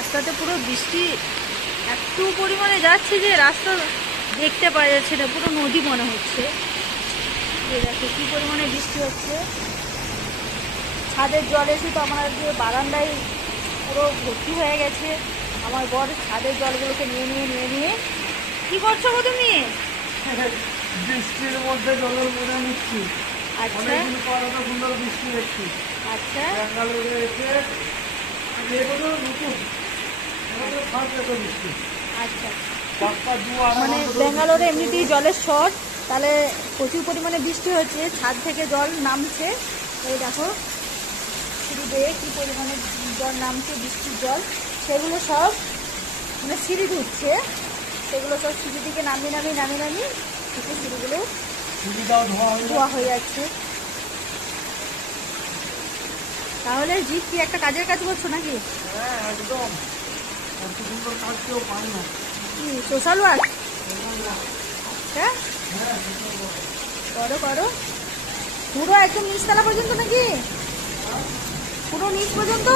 রাস্তাতে পুরো বৃষ্টি এত পরিমাণে যাচ্ছে যে রাস্তা দেখতে পাওয়া যাচ্ছে না, পুরো নদী মনে হচ্ছে। এই দেখো কি পরিমাণে বৃষ্টি হচ্ছে। ছাদের জল এসে তো আমার যে বারান্দায় পুরো ভর্তি হয়ে গেছে। আমার বর ছাদের জলগুলোকে নিয়ে কি করছো গো তুমি? বৃষ্টির মধ্যে জলের মজা নিচ্ছি। আচ্ছা অনেকদিন পর এত সুন্দর বৃষ্টি দেখছি। আচ্ছা ব্যাঙ্গালোরে এসে নতুন ফার্স্ট এত বৃষ্টি। আচ্ছা মানে ব্যাঙ্গালোরে এমনিতেই জলের শর্ট, তাহলে প্রচুর পরিমাণে বৃষ্টি হচ্ছে, ছাদ থেকে জল নামছে। এই দেখো সিঁড়ি বেয়ে কী পরিমাণে জল নামছে, বৃষ্টির জল। সেগুলো সব মানে সিঁড়ি ঢুকছে, সেগুলো সব সিঁড়ি থেকে নামিয়ে থেকে সিঁড়িগুলো ধোয়া হয়ে যাচ্ছে। তাহলে জিপ কি একটা কাজের কাজ করছো নাকি? হ্যাঁ একদম, এত সুন্দর কাজ কেউ পায় না। কি সোশ্যাল ওয়ার্ক? আচ্ছা করো পুরো একদম নিচতলা পর্যন্ত নাকি? পুরো নিচ পর্যন্ত?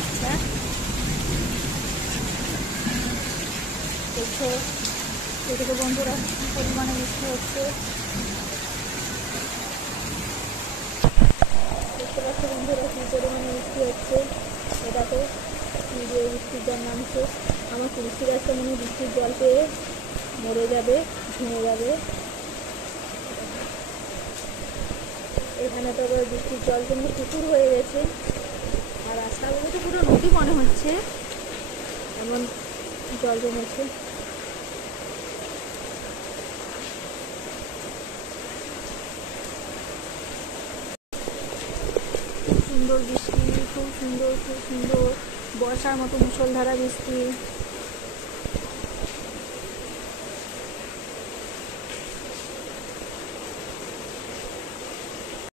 আচ্ছা দেখছো দেখে বন্ধুরা কি পরিমাণে বৃষ্টি হচ্ছে, দেখতে পাচ্ছ বন্ধুরা কি পরিমাণে বৃষ্টি হচ্ছে। এটাতে দিয়ে বৃষ্টির জল নামছে। আমার তুলসী গাছটা মনে বৃষ্টির জল পেয়ে মরে যাবে, ভেঙে যাবে। এখানে তো আবার বৃষ্টির জল জন্য পুকুর হয়ে গেছে, আর রাস্তাগুলো তো পুরো নদী মনে হচ্ছে, এমন জল জমেছে। খুব সুন্দর বৃষ্টি, খুব সুন্দর বর্ষার মতো মুষলধারা বৃষ্টি।